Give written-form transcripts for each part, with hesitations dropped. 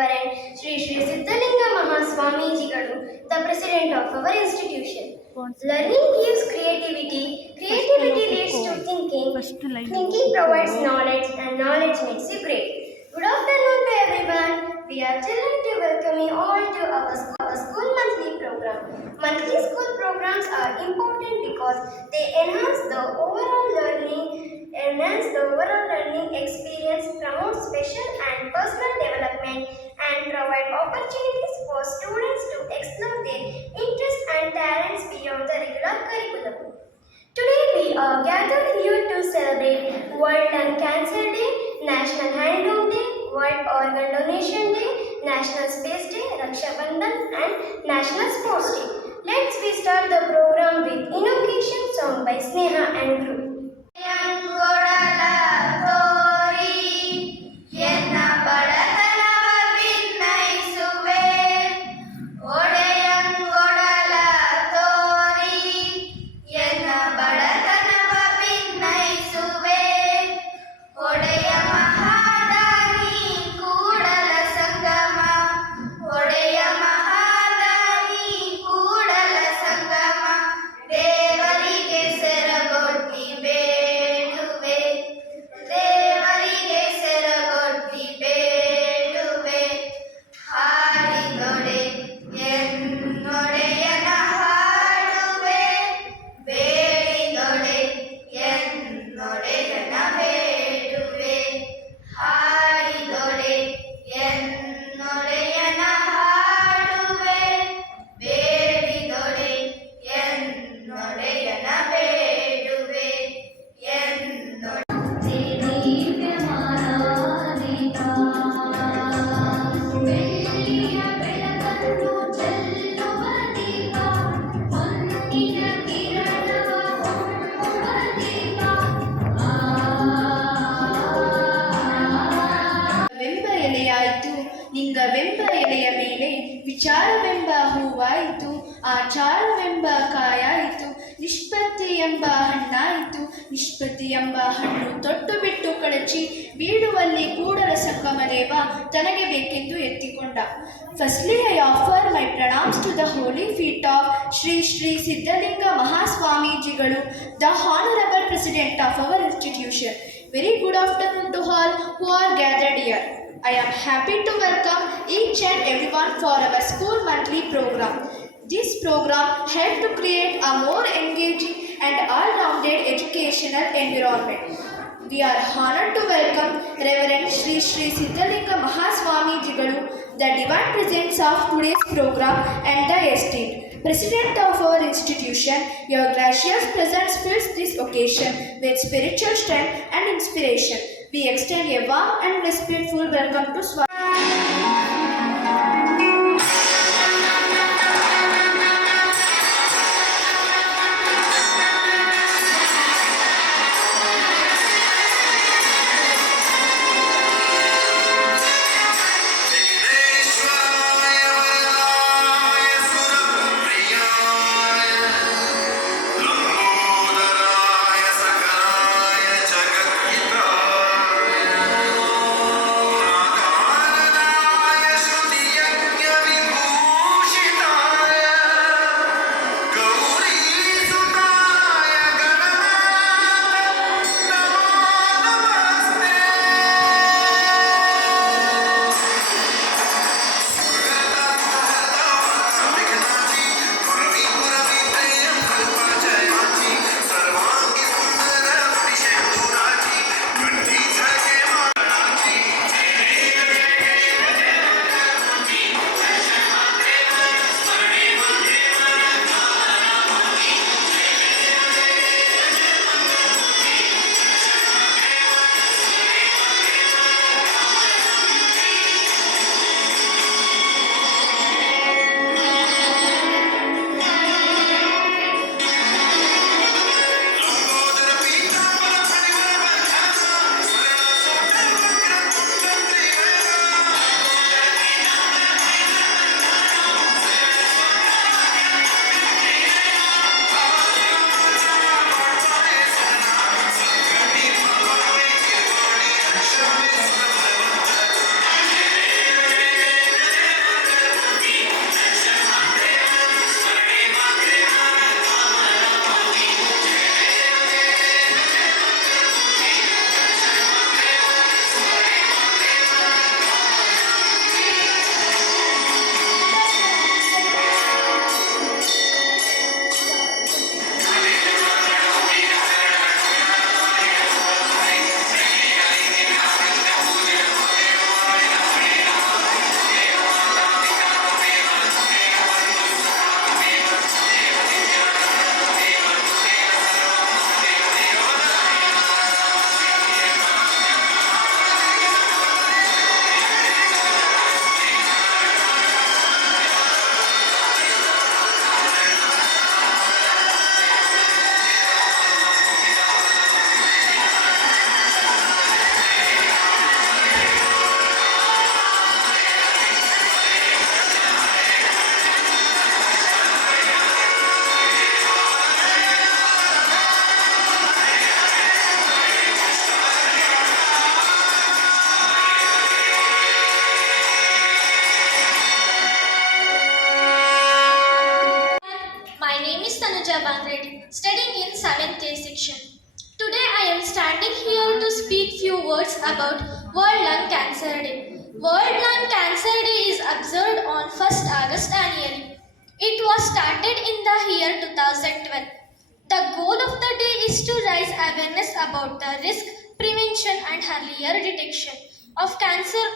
Reverend Sri Siddhalinga Mahaswamijigalu, the President of our institution. Learning gives creativity, creativity leads to thinking, thinking provides knowledge, and knowledge makes you great. Good afternoon to everyone. We are delighted to welcome you all to our school monthly program. Monthly school programs are important because they enhance the overall learning experience, promote special and personal development, and provide opportunities for students to explore their interests and talents beyond the regular curriculum. Today we are gathered here to celebrate World Lung Cancer Day, National Handloom Day, World Organ Donation Day, National Space Day, Raksha Bandhan, and National Sports Day. Let's start the program with invocation song by Sneha and group. ಲಿಂಗವೆಂಬ ಎಲೆಯ ಮೇಲೆ ವಿಚಾರವೆಂಬ ಹೂವಾಯಿತು, ಆಚಾರವೆಂಬ ಕಾಯಾಯಿತು, ನಿಷ್ಪತ್ತಿ ಎಂಬ ಹಣ್ಣಾಯಿತು, ನಿಷ್ಪತ್ತಿ ಎಂಬ ಹಣ್ಣು ತೊಟ್ಟು ಬಿಟ್ಟು ಕಳಚಿ ಬೀಳುವಲ್ಲಿ ಕೂಡಲ ಸಂಗಮ ದೇವ ತನಗೆ ಬೇಕೆಂದು ಎತ್ತಿಕೊಂಡ. Firstly, I offer my pranams to the holy feet of Sri Siddhalinga Mahaswamijigalu, the Honorable President of our institution. Very good afternoon to all who are gathered here. I am happy to welcome each and everyone for our school monthly program. This program helped to create a more engaging and all-rounded educational environment. We are honored to welcome Reverend Sri Siddhalinga Mahaswamijigalu, the divine presence of today's program, and the esteemed President of our institution. Your gracious presence fills this occasion with spiritual strength and inspiration. We extend a warm and respectful welcome to Swami. Jagad words about World Lung Cancer Day. World Lung Cancer Day is observed on 1st August annually. It was started in the year 2012. The goal of the day is to raise awareness about the risk, prevention and earlier detection of cancer.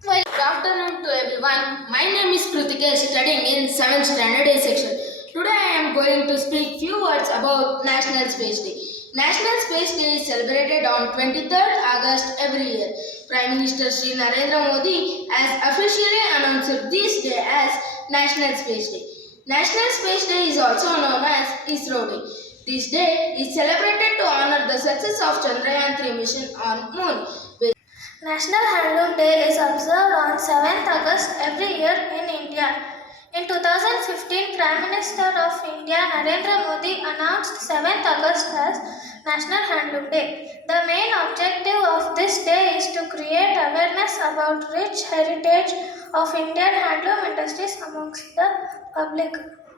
Good afternoon to everyone. My name is Kritika, studying in 7th standard A section. Today I am going to speak few words about National Space Day. National Space Day is celebrated on 23rd August every year. Prime Minister Shri Narendra Modi has officially announced this day as National Space Day. National Space Day is also known as ISRO Day. This day is celebrated to honor the success of Chandrayaan-3 mission on Moon. National Handloom Day is observed on 7th August every year in India. In 2015, Prime Minister of India Narendra Modi announced 7th August as National Handloom Day. The main objective of this day is to create awareness about rich heritage of Indian handloom industries amongst the public.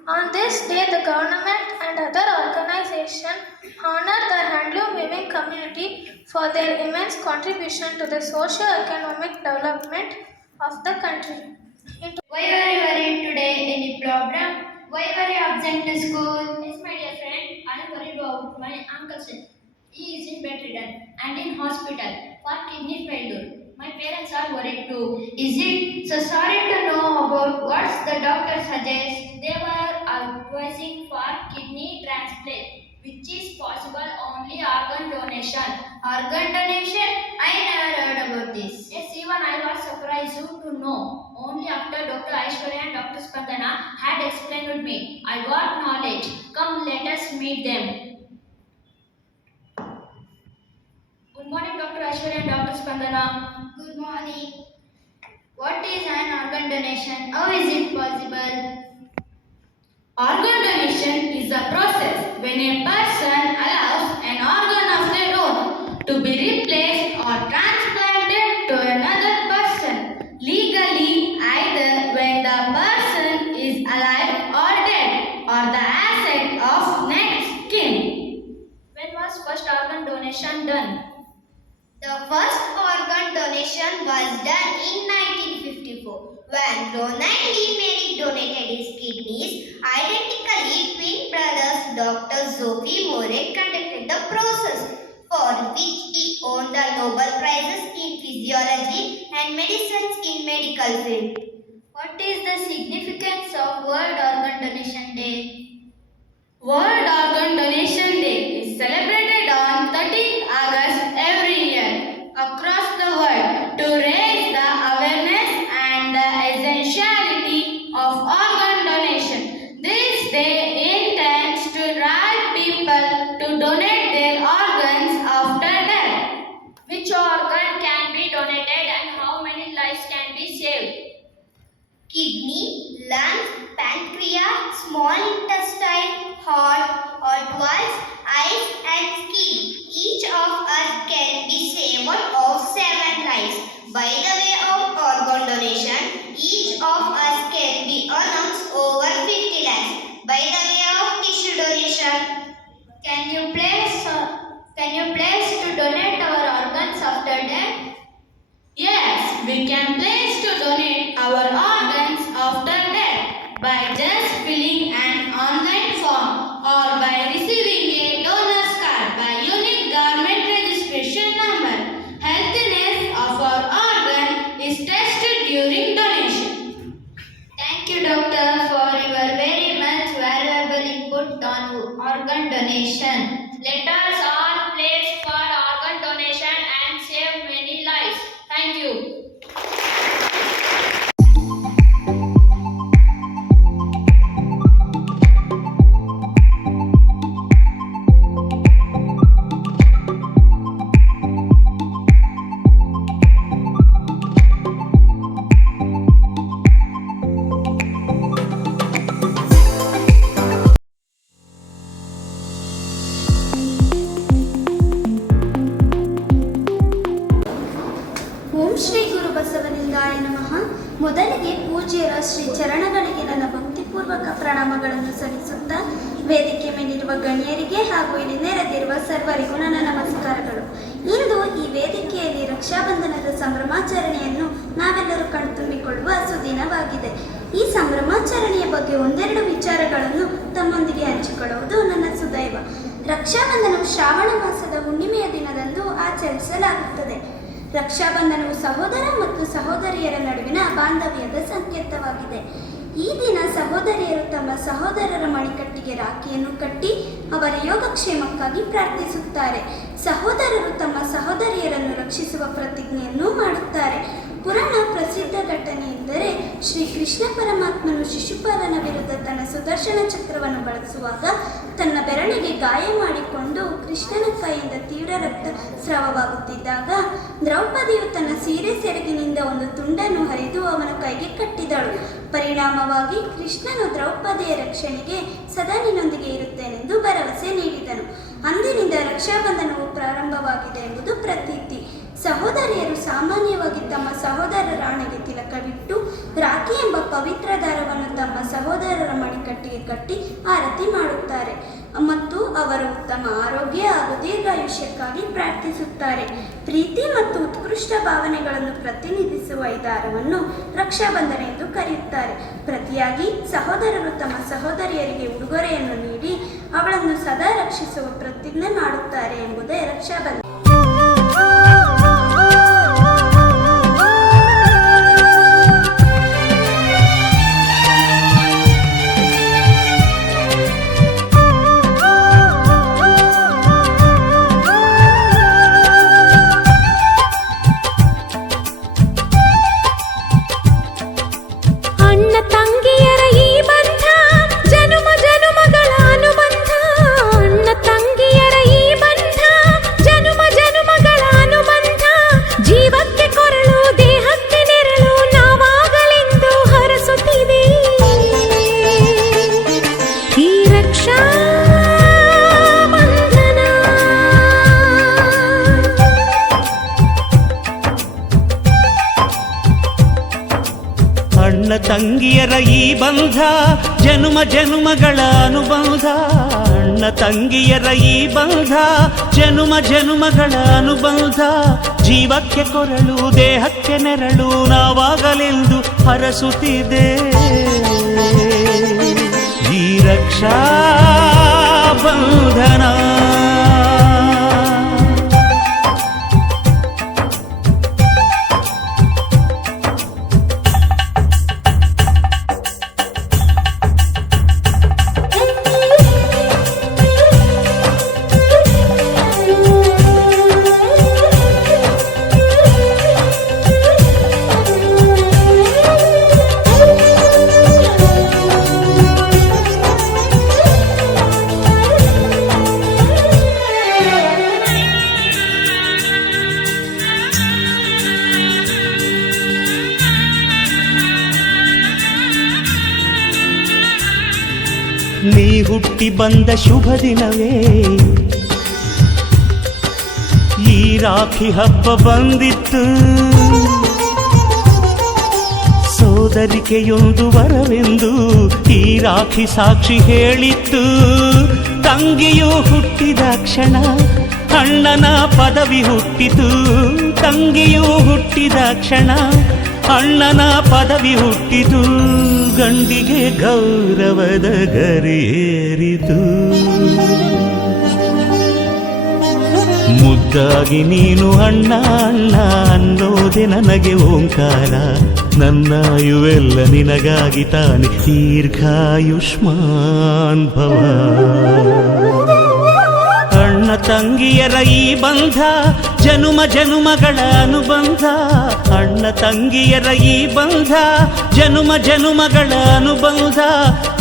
On this day, the government and other organizations honor the handloom weaving community for their immense contribution to the socio-economic development of the country. Why were you worried today? Any problem? Why were you absent to school? Yes, my dear friend, I am worried about my uncle's health. He is in bedridden and in hospital for kidney failure. My parents are worried too. Is it so sorry to know about what the doctor suggests? They were advising for kidney transplant, which is possible only organ donation. Organ donation? I never heard about this. Yes, even I was surprised to know. Only after Dr. Aishwarya and Dr. Spandana had explained to me, I got knowledge. Come, let us meet them. Good morning, Dr. Aishwarya and Dr. Spandana. Good morning. What is an organ donation? How is it possible? Organ donation is a process when a person allows an organ of their own to be replaced or transplanted to another person legally, either when the person is alive or dead or the asset of next kin. When was first organ donation done? The first organ donation was done in 1954 when Ronald Lee Merrick donated his kidneys. Identically, twin brothers Dr. Sophie More conducted the process, for which he won the Nobel Prizes in Physiology and Medicines in medical field. What is the significance of World Organ Donation Day? World Organ Donation Day is celebrated on 13th August every year across the world to raise the awareness and the essentiality of organ donation. This day intends to drive people to donate their organs after death. Which organ can be donated and how many lives can be saved? Kidney, lungs, pancreas, small intestine, heart, valves, eyes and skin. Each of us can be saved of 7 lives. By the way of organ donation, each of us can be announced over 50 lakhs. By the way of tissue donation, can you place to donate our organs after death? Yes, we can place to donate our organs after death by just filling an online form or by receiving a donor's card by unique government registration number. Healthiness of our organ is tested during donation. Thank you, doctor, for your very much valuable input on organ donation. Let us all place for organ donation and save many lives. Thank you. ಓಂ ಶ್ರೀ ಗುರು ಬಸವಲಿಂಗಾಯ ನಮಃ. ಮೊದಲಿಗೆ ಪೂಜ್ಯರ ಶ್ರೀ ಚರಣಗಳಿಗೆ ನನ್ನ ಭಕ್ತಿಪೂರ್ವಕ ಪ್ರಣಾಮಗಳನ್ನು ಸಲ್ಲಿಸುತ್ತಾ ವೇದಿಕೆ ಮೇಲಿರುವ ಗಣ್ಯರಿಗೆ ಹಾಗೂ ಇಲ್ಲಿ ನೆರೆದಿರುವ ಸರ್ವರಿಗೂ ನನ್ನ ನಮಸ್ಕಾರಗಳು. ಇಂದು ಈ ವೇದಿಕೆಯಲ್ಲಿ ರಕ್ಷಾಬಂಧನದ ಸಂಭ್ರಮಾಚರಣೆಯನ್ನು ನಾವೆಲ್ಲರೂ ಕಣ್ತುಂಬಿಕೊಳ್ಳುವ ಸುದಿನವಾಗಿದೆ. ಈ ಸಂಭ್ರಮಾಚರಣೆಯ ಬಗ್ಗೆ ಒಂದೆರಡು ವಿಚಾರಗಳನ್ನು ತಮ್ಮೊಂದಿಗೆ ಹಂಚಿಕೊಳ್ಳುವುದು ನನ್ನ ಸುದೈವ. ರಕ್ಷಾಬಂಧನವು ಶ್ರಾವಣ ಮಾಸದ ಹುಣ್ಣಿಮೆಯ ದಿನದಂದು ಆಚರಿಸಲಾಗುತ್ತದೆ. ರಕ್ಷಾಬಂಧನವು ಸಹೋದರ ಮತ್ತು ಸಹೋದರಿಯರ ನಡುವಿನ ಬಾಂಧವ್ಯದ ಸಂಕೇತವಾಗಿದೆ. ಈ ದಿನ ಸಹೋದರಿಯರು ತಮ್ಮ ಸಹೋದರರ ಮಣಿಕಟ್ಟಿಗೆ ರಾಖಿಯನ್ನು ಕಟ್ಟಿ ಅವರ ಯೋಗಕ್ಷೇಮಕ್ಕಾಗಿ ಪ್ರಾರ್ಥಿಸುತ್ತಾರೆ. ಸಹೋದರರು ತಮ್ಮ ಸಹೋದರಿಯರನ್ನು ರಕ್ಷಿಸುವ ಪ್ರತಿಜ್ಞೆಯನ್ನು ಮಾಡುತ್ತಾರೆ. ಪುರಾಣ ಪ್ರಸಿದ್ಧ ಘಟನೆ ಎಂದರೆ ಶ್ರೀ ಕೃಷ್ಣ ಪರಮಾತ್ಮನು ಶಿಶುಪಾಲನ ವಿರುದ್ಧ ತನ್ನ ಸುದರ್ಶನ ಚಕ್ರವನ್ನು ಬಳಸುವಾಗ ತನ್ನ ಬೆರಳಿಗೆ ಗಾಯ ಮಾಡಿಕೊಂಡು ಕೃಷ್ಣನ ಕೈಯಿಂದ ತೀವ್ರ ರಕ್ತಸ್ರಾವವಾಗುತ್ತಿದ್ದಾಗ ದ್ರೌಪದಿಯು ತನ್ನ ಸೀರೆ ಸೆರಗಿನಿಂದ ಒಂದು ತುಂಡನ್ನು ಹರಿದು ಅವನ ಕೈಗೆ ಕಟ್ಟಿದಳು. ಪರಿಣಾಮವಾಗಿ ಕೃಷ್ಣನು ದ್ರೌಪದಿಯ ರಕ್ಷಣೆಗೆ ಸದಾ ನಿನ್ನೊಂದಿಗೆ ಇರುತ್ತೇನೆಂದು ಭರವಸೆ ನೀಡಿದನು. ಅಂದಿನಿಂದ ರಕ್ಷಾಬಂಧನವು ಪ್ರಾರಂಭವಾಗಿದೆ ಎಂಬುದು ಪ್ರತೀತಿ. ಸಹೋದರಿಯರು ಸಾಮಾನ್ಯವಾಗಿ ತಮ್ಮ ಸಹೋದರರ ಆಣೆಗೆ ತಿಲಕವಿಟ್ಟು ರಾಖಿ ಎಂಬ ಪವಿತ್ರ ದಾರವನ್ನು ತಮ್ಮ ಸಹೋದರರ ಮಣಿಕಟ್ಟಿಗೆ ಕಟ್ಟಿ ಆರತಿ ಮಾಡುತ್ತಾರೆ ಮತ್ತು ಅವರ ಉತ್ತಮ ಆರೋಗ್ಯ ಹಾಗೂ ದೀರ್ಘಾಯುಷ್ಯಕ್ಕಾಗಿ ಪ್ರಾರ್ಥಿಸುತ್ತಾರೆ. ಪ್ರೀತಿ ಮತ್ತು ಉತ್ಕೃಷ್ಟ ಭಾವನೆಗಳನ್ನು ಪ್ರತಿನಿಧಿಸುವ ಈ ದಾರವನ್ನು ರಕ್ಷಾಬಂಧನ ಎಂದು ಕರೆಯುತ್ತಾರೆ. ಪ್ರತಿಯಾಗಿ ಸಹೋದರರು ತಮ್ಮ ಸಹೋದರಿಯರಿಗೆ ಉಡುಗೊರೆಯನ್ನು ನೀಡಿ ಅವಳನ್ನು ಸದಾ ರಕ್ಷಿಸುವ ಪ್ರತಿಜ್ಞೆ ಮಾಡುತ್ತಾರೆ ಎಂಬುದೇ ರಕ್ಷಾಬಂಧನ. ಅಣ್ಣ ತಂಗಿಯರ ಈ ಬಂಧ ಜನುಮ ಜನುಮಗಳ ಅನುಬಂಧ. ಅಣ್ಣ ತಂಗಿಯರ ಈ ಬಂಧ ಜನುಮ ಜನುಮಗಳ ಅನುಬಂಧ. ಜೀವಕ್ಕೆ ಕೊರಳು ದೇಹಕ್ಕೆ ನೆರಳು ನಾವಾಗಲೆಂದು ಹರಸುತ್ತಿದೆ ಈ ರಕ್ಷಾ ಬಂಧನ. ನೀ ಹುಟ್ಟಿ ಬಂದ ಶುಭ ದಿನವೇ ಈ ರಾಖಿ ಹಬ್ಬ ಬಂದಿತ್ತು. ಸೋದರಿಕೆಯೊಂದು ವರವೆಂದು ಈ ರಾಖಿ ಸಾಕ್ಷಿ ಹೇಳಿತ್ತು. ತಂಗಿಯು ಹುಟ್ಟಿದ ಕ್ಷಣ ಅಣ್ಣನ ಪದವಿ ಹುಟ್ಟಿತು. ತಂಗಿಯು ಹುಟ್ಟಿದ ಕ್ಷಣ ಅಣ್ಣನ ಪದವಿ ಹುಟ್ಟಿತು. ಗಂಡಿಗೆ ಗೌರವದ ಗರಿಯೇರಿತು. ಮುದ್ದಾಗಿ ನೀನು ಅಣ್ಣ ಅಣ್ಣ ಅನ್ನೋದೆ ನನಗೆ ಓಂಕಾರ. ನನ್ನಾಯುವೆಲ್ಲ ನಿನಗಾಗಿ ತಾನೆ ದೀರ್ಘಾಯುಷ್ಮಾನ್ ಭವ. ಅಣ್ಣ ತಂಗಿಯರ ಈ ಬಂಧ ಜನುಮ ಜನುಮಗಳ ಅನುಬಂಧ. ಅಣ್ಣ ತಂಗಿಯರ ಈ ಬಂಧ ಜನುಮ ಜನುಮಗಳ ಅನುಬಂಧ.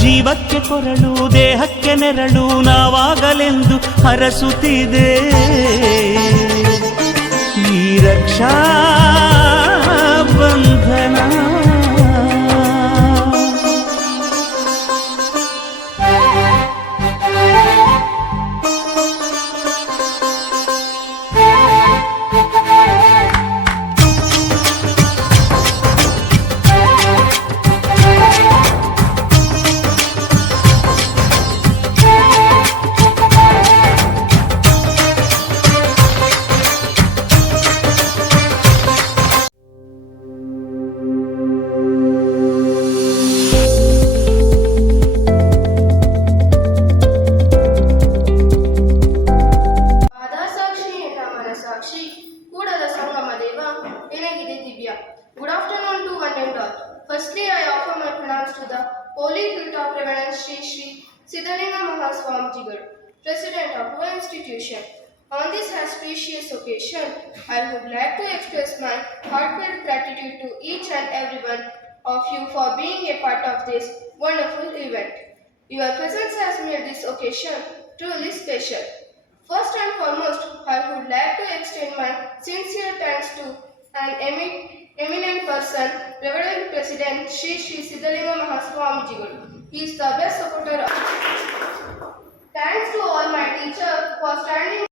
ಜೀವಕ್ಕೆ ಕೊರಳು ದೇಹಕ್ಕೆ ನೆರಳು ನಾವಾಗಲೆಂದು ಹರಸುತ್ತಿದೆ ಈ Raksha Bandhan. Firstly, I offer my pranams to the Holy Hilt of Reverend Sri Sri Siddhalinga Mahaswamijigal, President of our institution. On this auspicious occasion, I would like to express my heartfelt gratitude to each and every one of you for being a part of this wonderful event. Your presence has made this occasion truly special. First and foremost, I would like to extend my sincere thanks to an eminent person, Reverend President Sri Sri Siddhalinga Mahaswamijigal. He is the best supporter of. Thanks to all my teachers for standing